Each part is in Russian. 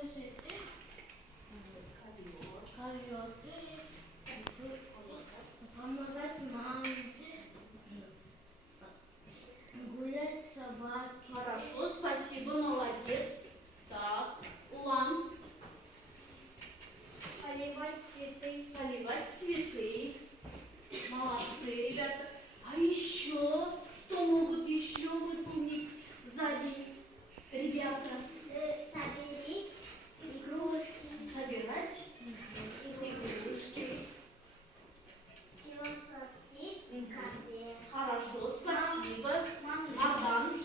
слышите? Койоты. Помогать маме. Гулять собаки. Хорошо, спасибо, молодец. Так, Улан. Поливать цветы. Поливать цветы. Молодцы, ребята. А еще, что могут еще выполнить сзади ребята? Собирать игрушки. Собирать игрушки. Философии. Кафе. Хорошо, спасибо. Мардан.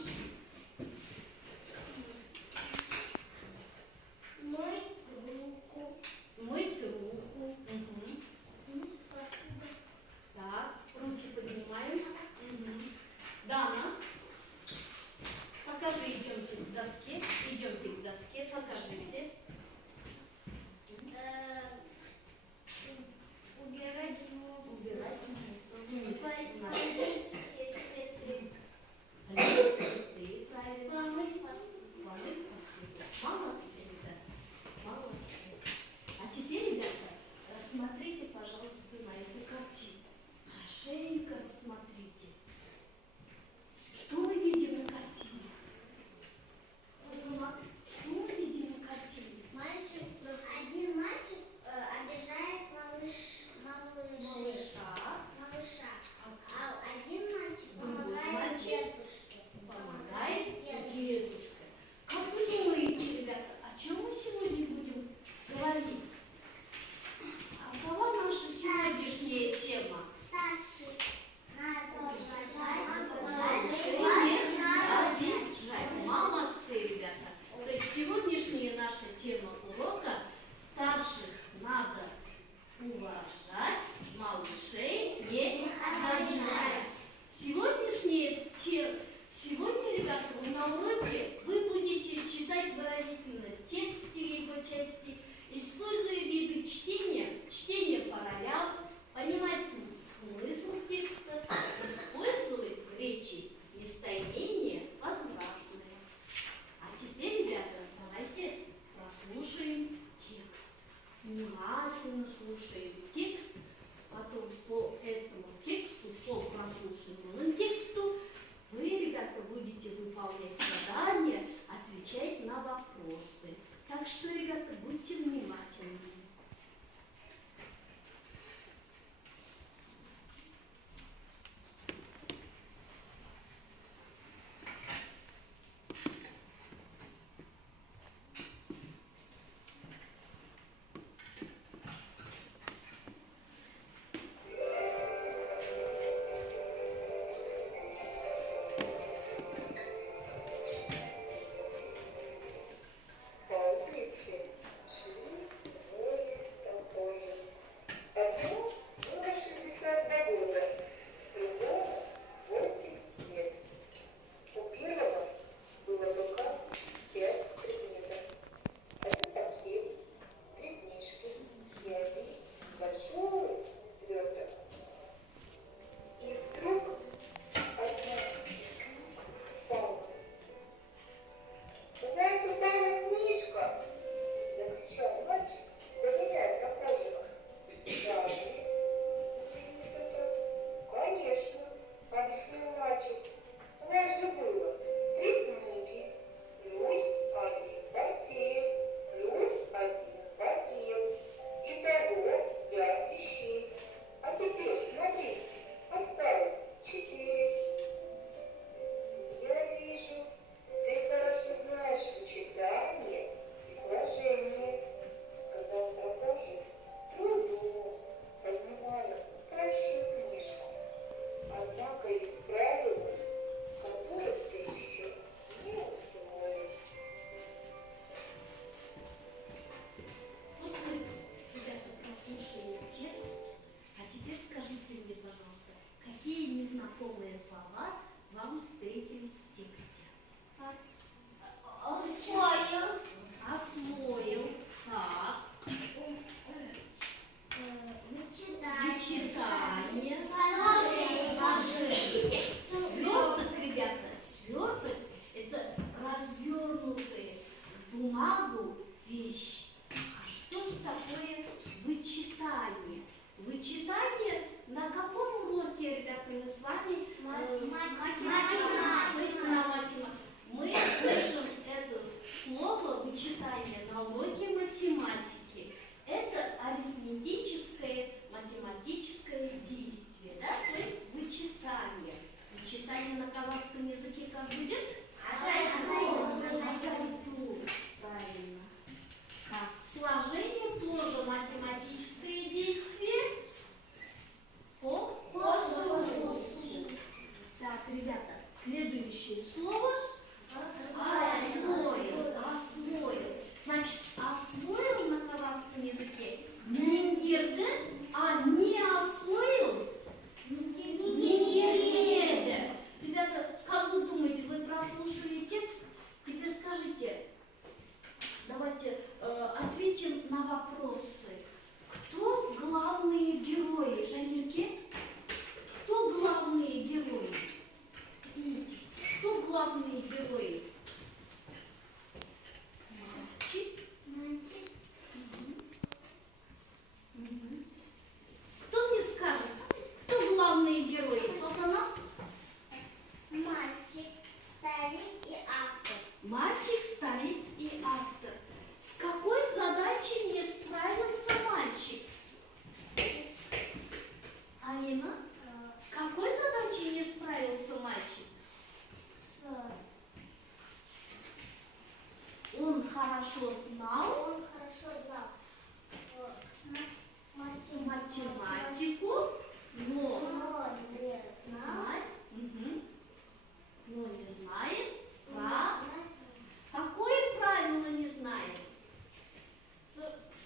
Мыть руку. Мыть руку. Спасибо. Так, руки поднимаем. Дана. Покажи, идемте к доске. Идемте к доске, покажите. Убирать мусор. Убирать мусор. Полить цветы. Полить цветы, правильно. Помыть посуду. Помыть посуду. Молодцы, ребята. Молодцы. А теперь, ребята, рассмотрите, пожалуйста, на эту картину. Хорошенько рассмотрите. Что мы видим на картине? Что мы видим на картине? Один мальчик обижает малыша. А один мальчик помогает дедушке. Помогает дедушка. Как вы думаете, ребята, о чем мы сегодня будем говорить? А какова наша сегодняшняя тема? Старший надо Обижать. Молодцы, ребята. То есть сегодняшняя наша тема урока — старших надо уважать, малышей не обижать. Сегодня, ребята, на уроке вы будете читать выразительно текст или его части, используя виды чтение по ролям, понимать смысл текста, использовать в речи местоимения возвратные. А теперь, ребята, давайте прослушаем текст. Внимательно слушаем текст, потом по этому тексту, по прослушанному тексту, вы, ребята, будете выполнять задания, отвечать на вопросы. Так что, ребята, будьте внимательны. По улице шли Сложение тоже математическое действие. По Косу. Так, ребята, следующее слово освоил. Освоил. Значит, освоил на казахском языке меңгерді, а не освоил меңгермеді. Ребята, как вы думаете, вы прослушали текст? Теперь скажите, давайте ответим на вопросы. Кто главные герои, Жанеке? Кто главные герои? Поднимитесь. Кто главные герои? Мальчик. Мгм. Кто мне скажет, кто главные герои? Салтанат? Мальчик, старик и автор. Мальчик, старик и автор. С какой задачей не справился мальчик? Алина? С какой задачей не справился мальчик? Он хорошо знал Он хорошо знал математику, но но не знал знает, но не знает какое правило не знает?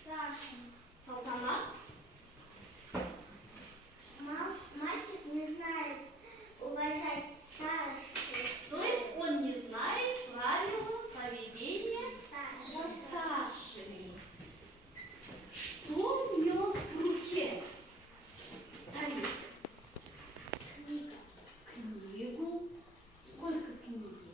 старшим. Салтанат? Мальчик не знает уважать старших. То есть он не знает правила поведения со старшими. Что он нес в руке? Старик. Книга. Книгу. Сколько книги?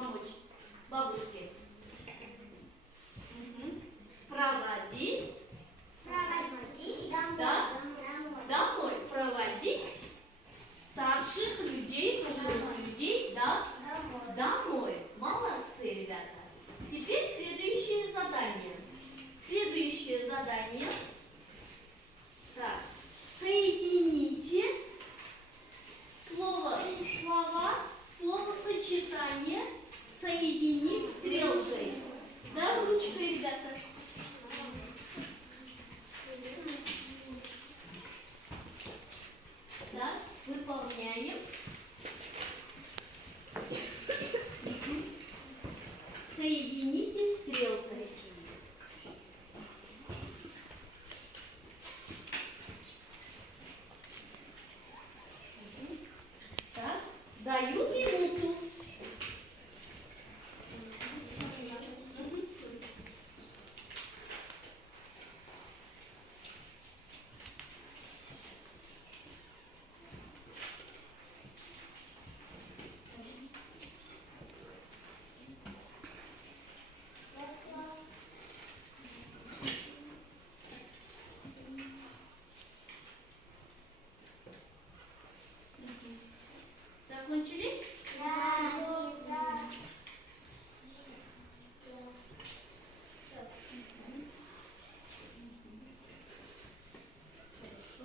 помочь бабушке? Мгм. Проводить. Проводить домой. Да. Домой. Домой. Проводить старших людей, пожилых людей, да? Домой. Домой. Молодцы, ребята. Теперь следующее задание. Следующее задание. Так. Соедините слова, словосочетание, соединив стрелкой. Да, ручкой, ребята. Да, выполняем. Соедините стрелкой. Так, даю минуту. Закончили? Да. Да. Хорошо. Хорошо.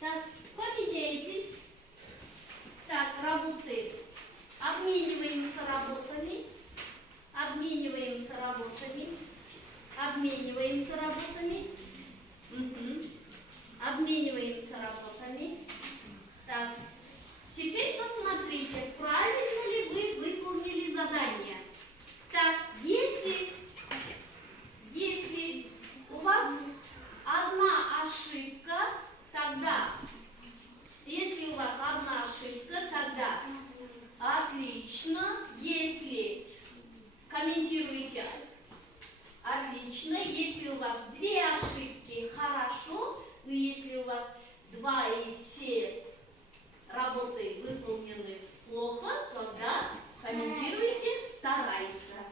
Так, поменяйтесь. Так, работы. Обмениваемся работами. Обмениваемся работами. Обмениваемся работами. Мгм. Обмениваемся работами. Так, теперь посмотрите, правильно ли вы выполнили задание. Так, если у вас одна ошибка, тогда, отлично. Если комментируете, отлично. Если у вас две ошибки, хорошо. Но если у вас два и все работы выполнены плохо, тогда комментируйте, старайся.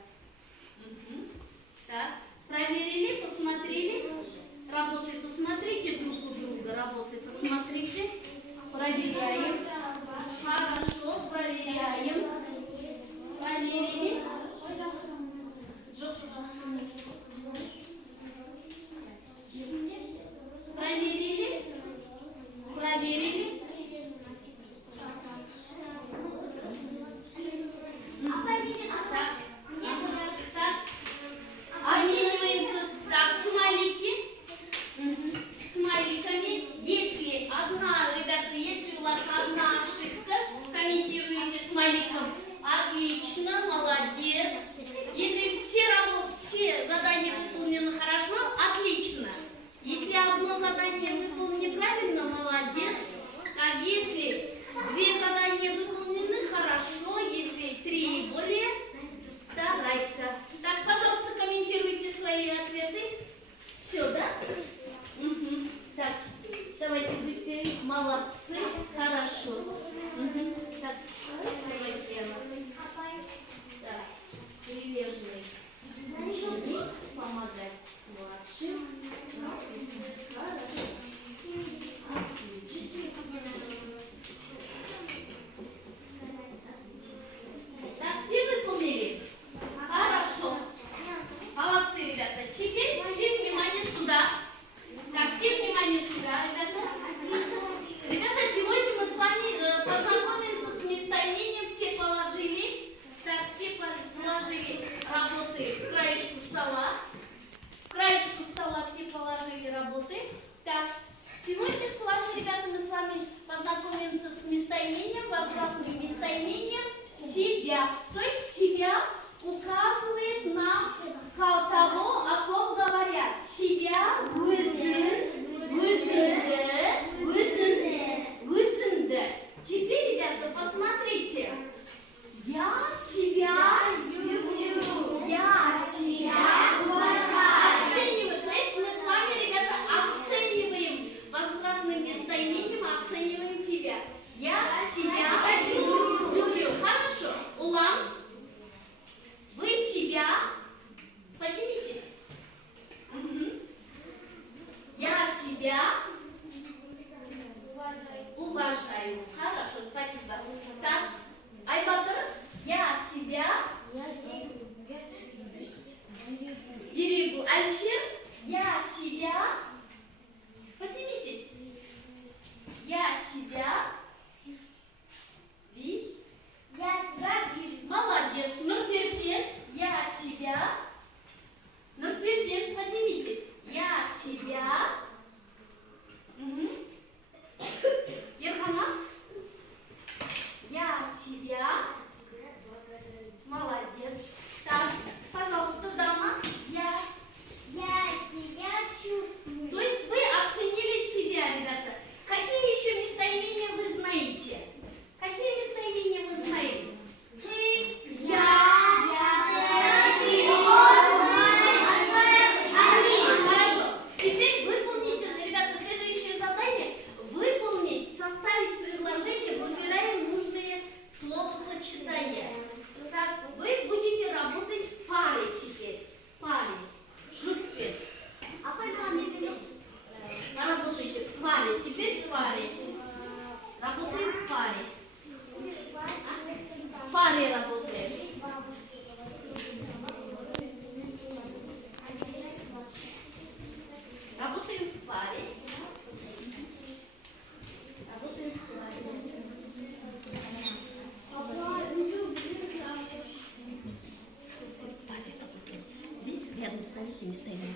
Мгм. Так, проверили, посмотрели. Работы посмотрите друг у друга, работы посмотрите. Проверяем. Хорошо, проверяем. Проверили. Проверили. Проверили. Так. Обмениваемся. Так, смайлики. Смайликами. Если у вас одна ошибка, комментируете смайликом. Отлично, молодец. Если все задания выполнены хорошо, отлично. Если одно задание выполнено неправильно, молодец. Так, если две задания выполнены хорошо, если три и более, старайся. Так, пожалуйста, комментируйте свои ответы. Все, да? Угу. Так, давайте быстрее. Молодцы. Хорошо. Угу. Так, давайте я вас. Так, прилежный. Ученик, помогать младшим. Хорошо. Отлично. Так, все выполнили? Хорошо. Молодцы, ребята. Теперь все внимание сюда. Так, все внимание сюда, ребята. Ребята, сегодня мы с вами познакомимся с местоимением. Все положили. Так, все положили работы к краешку стола. К краешку стола все положили работы. Так, сегодня с вами, ребята, мы с вами познакомимся с местоимением, возвратным местоимением себя. То есть себя указывает на Уважаю. Хорошо, спасибо. Так, Айбатыр, я себя берегу. Альшир, я себя. Поднимитесь. Я себя вижу. Молодец. Нурперсен, я себя. Нурперсен, поднимитесь. Я себя. Ерхана, я себя. Молодец. Так, пожалуйста, дама, я. себя чувствую. То есть вы оценили себя, ребята. Какие еще местоимения вы знаете? Какие местоимения вы знаете? Хорошо. Теперь выполните, ребята, следующее задание. Выполнить, составить предложение, выбирая нужные словосочетания. Так, вы будете работать в паре теперь. В паре. Жутпе. Работайте в паре. Теперь в паре. Работаем в паре. В паре работаем. Работаем в паре. Работаем в паре. Здесь рядом ставите местоимение.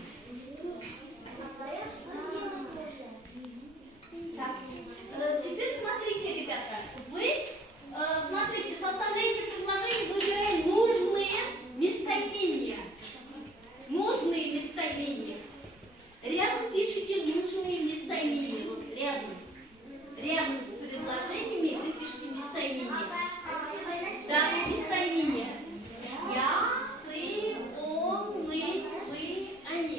Так, теперь смотрите, ребята, вы смотрите, составляете предложение, выбирая нужные местоимения. Нужные местоимения. Рядом пишите нужные местоимения. Вот рядом. Рядом с предложениями вы пишите местоимения. Да, местоимения. Я, ты, он, мы, вы, они.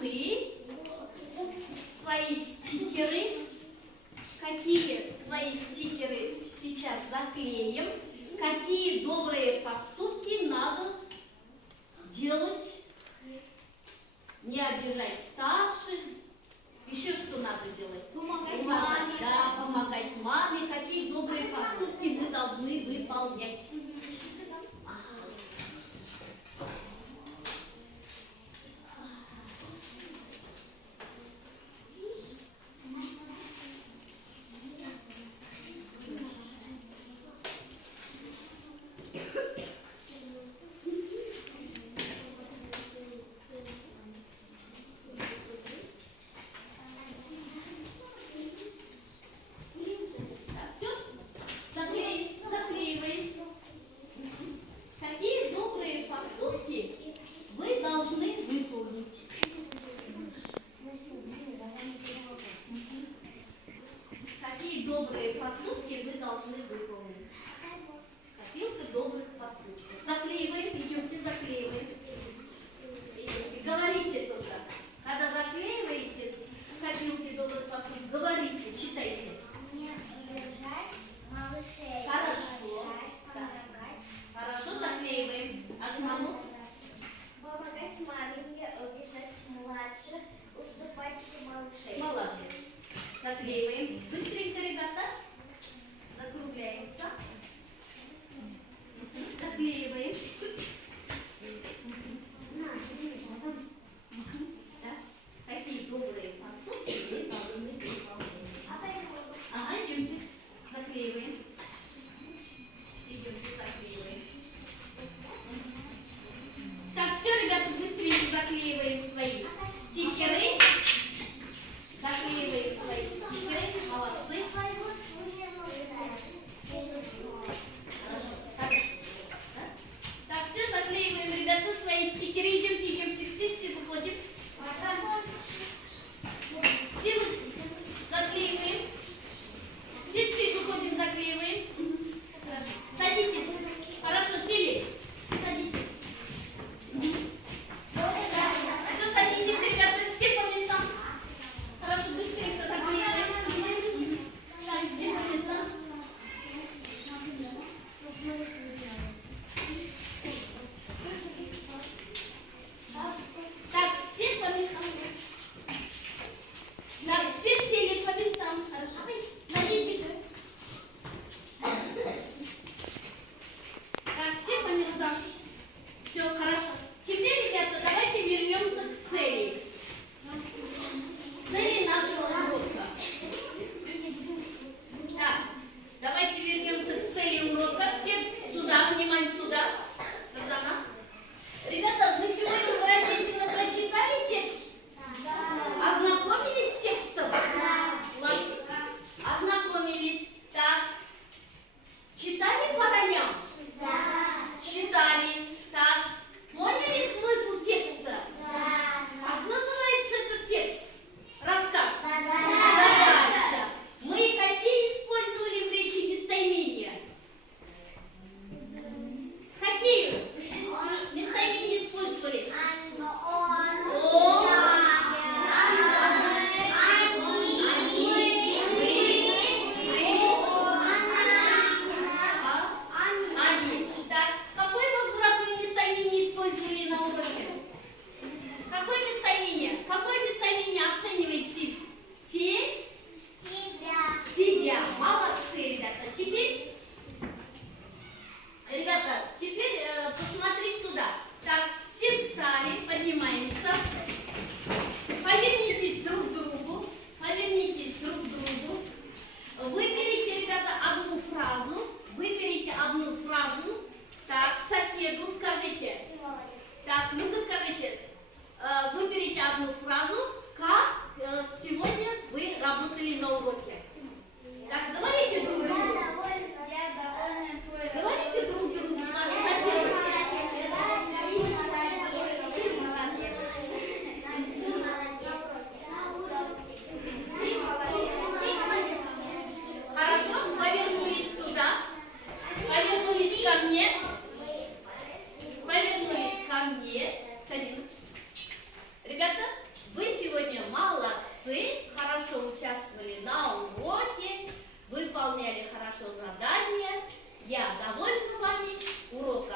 ты свои стикеры, какие свои стикеры сейчас заклеим, какие добрые поступки надо делать, не обижать старших, еще что надо делать? Помогать Уважать, маме. да, помогать маме, какие добрые поступки мы должны выполнять. Так, все? Заклеиваем. Какие добрые поступки вы должны выполнить? Какие добрые поступки вы должны выполнить? Копилка добрых поступков. Заклеиваем, идемте, заклеиваем. Идемте, говорите только. Когда заклеиваете копилки добрых поступков, говорите, читайте. Не обижать малышей. Хорошо. Да. Помогать. Хорошо, заклеиваем. Осману. Помогать маме, не обижать младших, уступать малышей. Молодец. Заклеиваем. Быстренько, ребята. Закругляемся. Заклеиваем. Да? Какие добрые поступки вы должны выполнять? Ага, идемте. Заклеиваем. Идемте, заклеиваем. Так, все, ребята, быстренько заклеиваем свои стикеры. Заклеиваем свои стикеры. Молодцы. Хорошо, хорошо. Да? Так, все, заклеиваем, ребята, свои стикеры. Идемте, идемте. Все выходим. Все заклеиваем. Все выходим, заклеиваем. Хорошо. Садитесь. Хорошо, сели. Садитесь. Все, садитесь, ребята, все по местам. Хорошо, быстренько заклеиваем. Так, все по местам. Так, все по местам. молодцы, хорошо участвовали на уроке, выполняли хорошо задания. Я довольна вами. Урок